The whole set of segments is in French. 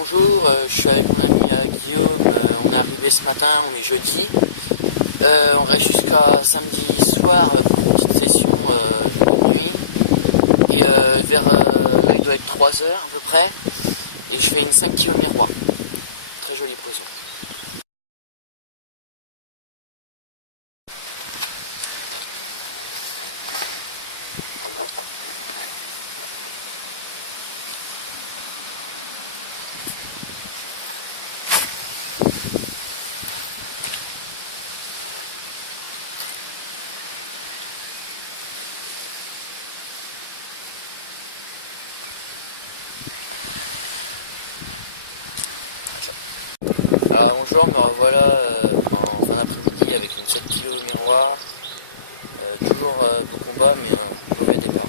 bonjour, je suis avec mon ami Guillaume, on est arrivé ce matin, on est jeudi. On reste jusqu'à samedi soir pour une petite session de nuit. Et il doit être 3 heures à peu près. Et je fais une 5 kg miroir. Très jolie poisson. Bonjour, me revoilà en fin d'après-midi avec une 7 kg miroir. Toujours de combat, mais un mauvais départ.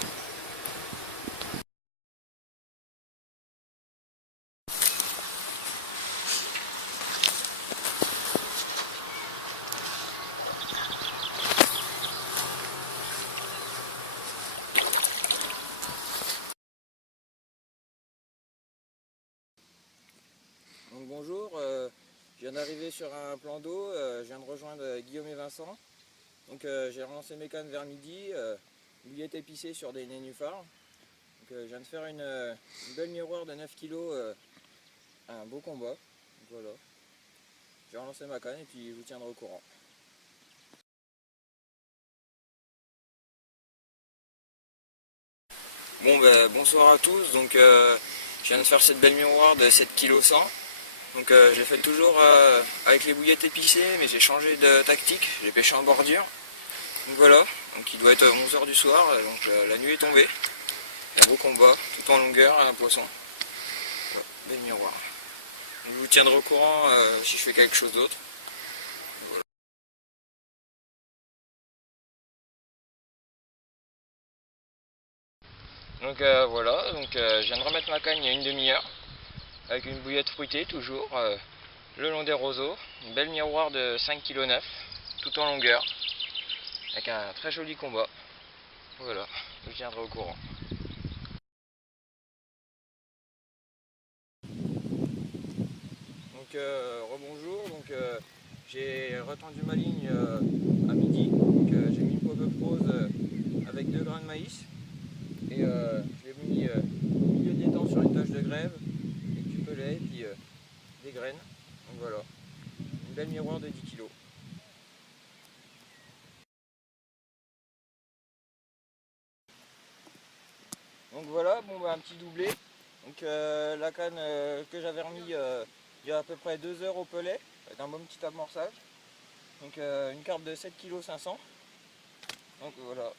Donc bonjour, je viens d'arriver sur un plan d'eau, je viens de rejoindre Guillaume et Vincent. Donc j'ai relancé mes cannes vers midi, bouillette épicée sur des nénuphars. Donc je viens de faire une belle miroir de 9 kg, un beau combat. Donc voilà, j'ai relancé ma canne et puis je vous tiendrai au courant. Bon bonsoir à tous, donc je viens de faire cette belle miroir de 7 kg 100. Donc j'ai fait toujours avec les bouillettes épicées, mais j'ai changé de tactique, j'ai pêché en bordure. Donc voilà, donc il doit être 11 h du soir, donc la nuit est tombée. Un beau combat, tout en longueur, un poisson. Voilà, bel miroir. Donc, je vous tiendrai au courant si je fais quelque chose d'autre. Voilà. Donc voilà, donc je viens de remettre ma canne il y a une demi-heure, avec une bouillette fruitée toujours, le long des roseaux, une belle miroir de 5,9 kg, tout en longueur, avec un très joli combat. Voilà, je vous tiendrai au courant. Donc rebonjour, donc j'ai retendu ma ligne à midi, donc j'ai mis une pop-up rose avec 2 grains de maïs et je l'ai mis au milieu des dents sur une tâche de grève avec du pelet et puis des graines. Donc voilà, une belle miroir de 10 kg. Donc voilà, bon un petit doublé. Donc la canne que j'avais remis il y a à peu près 2 heures au pelet, avec un bon petit amorçage. Donc une carpe de 7 kg 500. Donc voilà,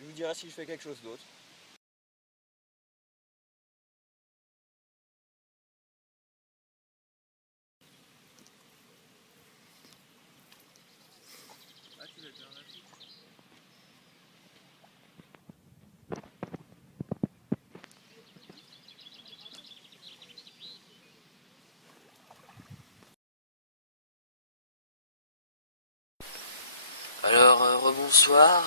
je vous dirai si je fais quelque chose d'autre. Alors rebonsoir,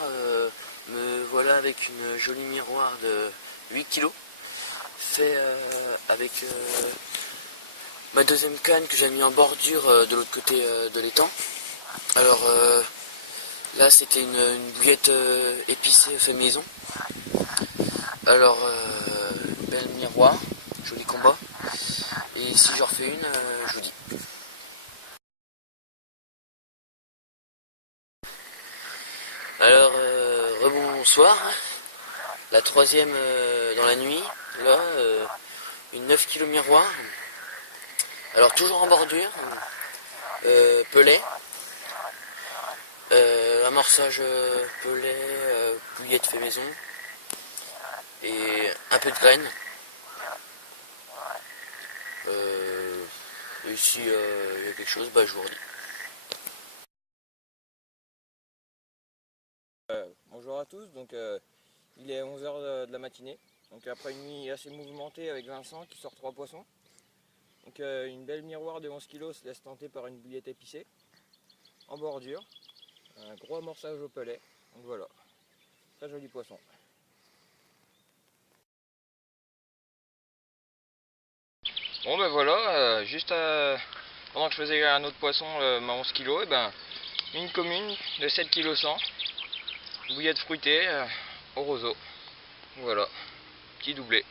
me voilà avec une jolie miroir de 8 kg, fait avec ma deuxième canne que j'ai mis en bordure de l'autre côté de l'étang. Alors là c'était une bouillette épicée fait maison. Alors belle miroir, joli combat. Et si j'en refais une, je vous dis. Alors rebonsoir, la troisième dans la nuit, là une 9 kg miroir. Alors toujours en bordure, pelet, amorçage pelet, bouillette fait maison et un peu de graines. Et si il y a quelque chose, je vous redis. Bonjour à tous, donc il est 11 h de la matinée. Donc après une nuit assez mouvementée avec Vincent qui sort 3 poissons. Donc une belle miroir de 11 kg se laisse tenter par une bouillette épicée en bordure. Un gros amorçage au pelet. Donc voilà, très joli poisson. Bon ben voilà, pendant que je faisais un autre poisson, ma 11 kg, et ben une commune de 7 kg 100, bouillette fruitée au roseau. Voilà, petit doublé.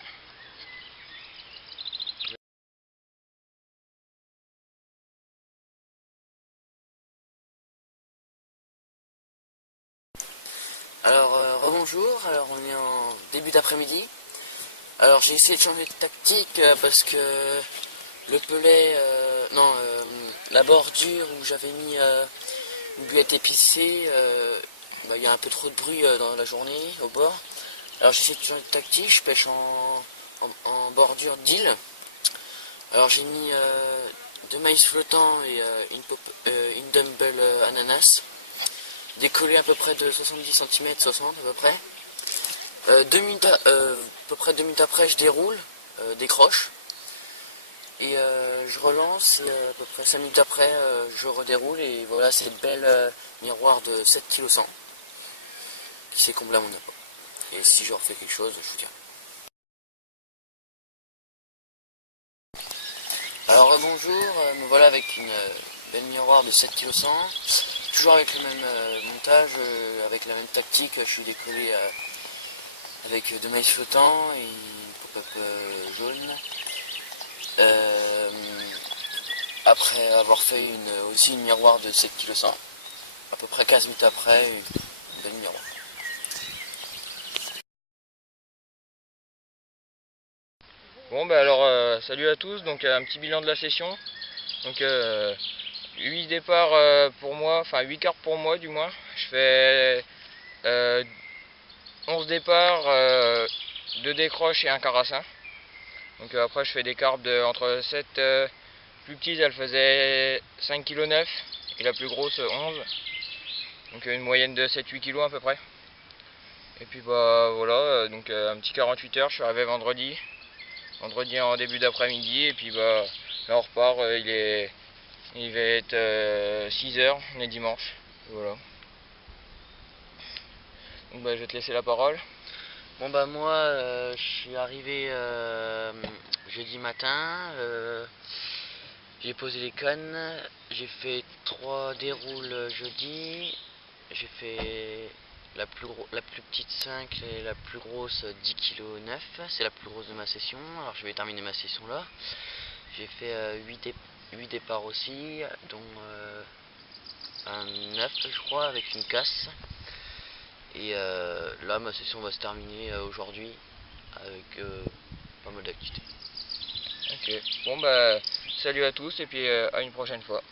Alors, rebonjour, alors on est en début d'après-midi. Alors j'ai essayé de changer de tactique parce que le pelet, la bordure où j'avais mis une bouillette épicée, il y a un peu trop de bruit dans la journée au bord. Alors j'ai essayé de changer de tactique, je pêche en bordure d'île. Alors j'ai mis deux maïs flottants et une dumbbell ananas, décollé à peu près de 70 cm, 60 à peu près. À peu près 2 minutes après, je déroule, décroche, et je relance, et à peu près 5 minutes après, je redéroule, et voilà cette belle miroir de 7 kg 100 qui s'est comblé à mon apport. Et si je refais quelque chose, je vous dirai. Alors bonjour, me voilà avec une belle miroir de 7 kg 100, toujours avec le même montage, avec la même tactique. Je suis décollé avec deux maïs flottants et une pop-up jaune. Après avoir fait aussi une miroir de 7 kg 100, à peu près 15 minutes après, une belle miroir. Bon ben alors salut à tous, donc un petit bilan de la session. Donc 8 départs pour moi, enfin 8 carpes pour moi du moins. Je fais 11 départs, 2 décroches et un carassin. Donc après je fais des carpes entre 7 plus petites, elles faisaient 5 kg 9 et la plus grosse 11. Donc une moyenne de 7-8 kg à peu près. Et puis bah voilà, donc un petit 48 heures, je suis arrivé vendredi en début d'après-midi, et puis bah là on repart, il va être 6 heures, on est dimanche. Voilà. Donc bah je vais te laisser la parole. Bon bah moi je suis arrivé jeudi matin, j'ai posé les cannes, j'ai fait 3 déroules jeudi, j'ai fait la plus petite 5 et la plus grosse 10 kg 9, c'est la plus grosse de ma session, alors je vais terminer ma session là. J'ai fait 8 départs aussi, dont un 9 je crois avec une casse. Et là ma session va se terminer aujourd'hui avec pas mal d'activités. Ok. Bon bah salut à tous et puis à une prochaine fois.